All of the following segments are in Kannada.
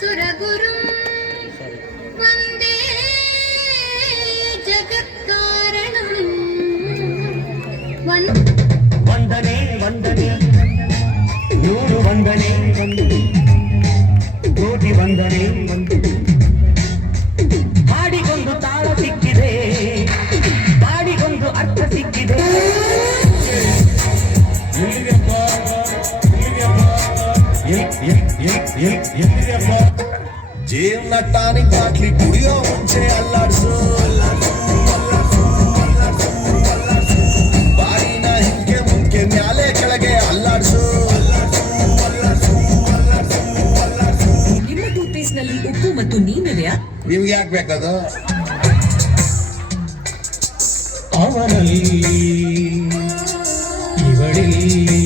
ಸುರಗುರು ವಂದೇ ಜಗತ್ಕಾರಣಂ ವಂದನೆ ವಂದನೆ ನೂರು ವಂದನೆ ಕೋಟಿ ವಂದನೆ ಹಾಡಿಗೊಂದು ತಾಳ ಸಿಕ್ಕಿದೆ, ಹಾಡಿಗೊಂದು ಅರ್ಥ ಸಿಕ್ಕಿದೆ. ಜೇಲ್ನ ಟಾನಿಕ್ ಬಾಟ್ಲಿ ಕುಡಿಯೋ ಮುಂಚೆ ಅಲ್ಲಾಡ್ಸು, ಬಾಯಿನ ಹಿಂಗೆ ಮುಂಕೆ ಮ್ಯಾಲೆ ಕೆಳಗೆ ಅಲ್ಲಾಡ್ಸು. ನಿಮ್ಮ ಟೂತ್ ಪೇಸ್ಟ್ ನಲ್ಲಿ ಉಪ್ಪು ಮತ್ತು ನೀರಿದೆಯಾ? ನಿಮ್ಗೆ ಯಾಕೆ ಬೇಕದು? ಅವನಲ್ಲಿ ಇವಳಿಲ್ಲಿ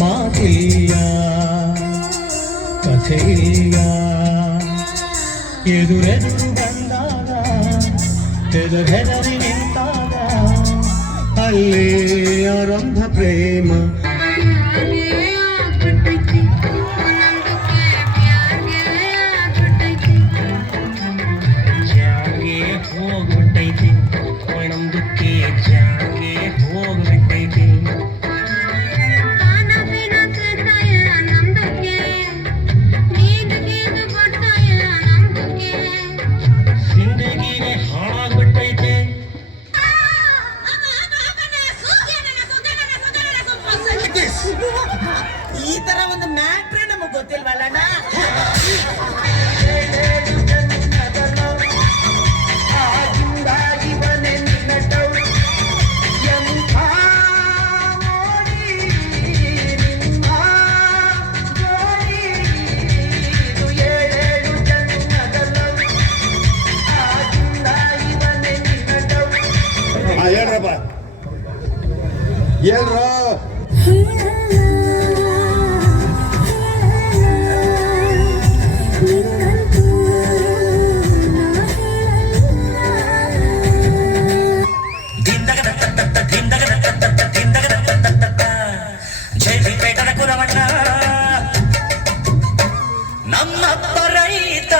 ಮಾತಿಲ್ಲ, ಕಥೆಯಿಲ್ಲ, ಎದುರೆದುರು ಬಂದಾಗ ಹೆದರಿ ನಿಂತಾಗ ಅಲ್ಲೇ ಆರಂಭ ಪ್ರೇಮ. ಜಾಗೆ ಹೋಗ್ಬಿಟ್ಟೈತಿ ಒಣಂದಕ್ಕೆ, ಜಾಗೆ ಹೋಗ್ಬಿಟ್ಟೈತಿ. ಜಿಂದಗಿನೇ ಹಾಳಾಗ್ಬಿಟ್ಟೈತೆ. ಈ ತರ ಒಂದು ಮ್ಯಾಟ್ರೇ ನಮಗ್ ಗೊತ್ತಿಲ್ವಲ್ಲಣ್ಣ. ಹೇಳ್ರಪ್ಪ ಹೇಳ್ರ. ಜೈಪೇಟನ ಕುರವಣ್ಣ ನಮ್ಮಪ್ಪ ರೈತ,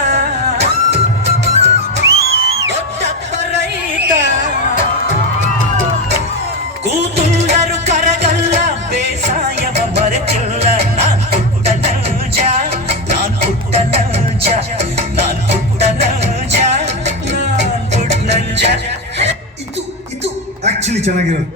ದೊಡ್ಡಪ್ಪ ರೈತ, ಕೂತುಂಡರು ಕರಗಲ್ಲ, ಬೇಸಾಯವ ಮರೆತಿಲ್ಲ. ನಾನ್ ಪುಟ್ಟ ನೌಜ, ನಾನ್ ಪುಟ್ಟ ನೌಜ, ನಾನ್ ಪುಟ್ಟ ನೌಜ, ನಾನ್ ಪುಟ್ಟ ನಂಜ. ಇದು ಆಕ್ಚುಲಿ ಚೆನ್ನಾಗಿರೋದು.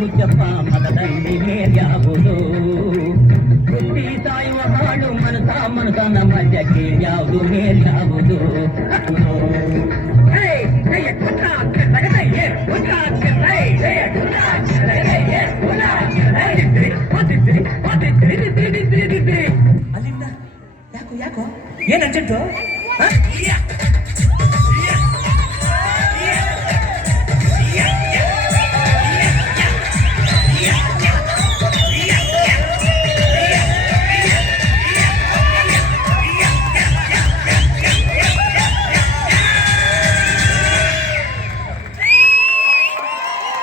ಹುಚ್ಚಪ್ಪ ಮನದಲ್ಲಿ ಮೇಲ್ಯಾವುದು, ಬುದ್ಧಿ ಸಾಯುವ ಹಾಡು ಮನಸ ಮಧ್ಯಕ್ಕೆ ಯಾವುದು ಮೇಲ್ಯಾವುದು. ಅಲ್ಲಿಂದ ಯಾಕೋ ಯಾಕೋ ಏನ್ ಅರ್ಜೆಂಟು?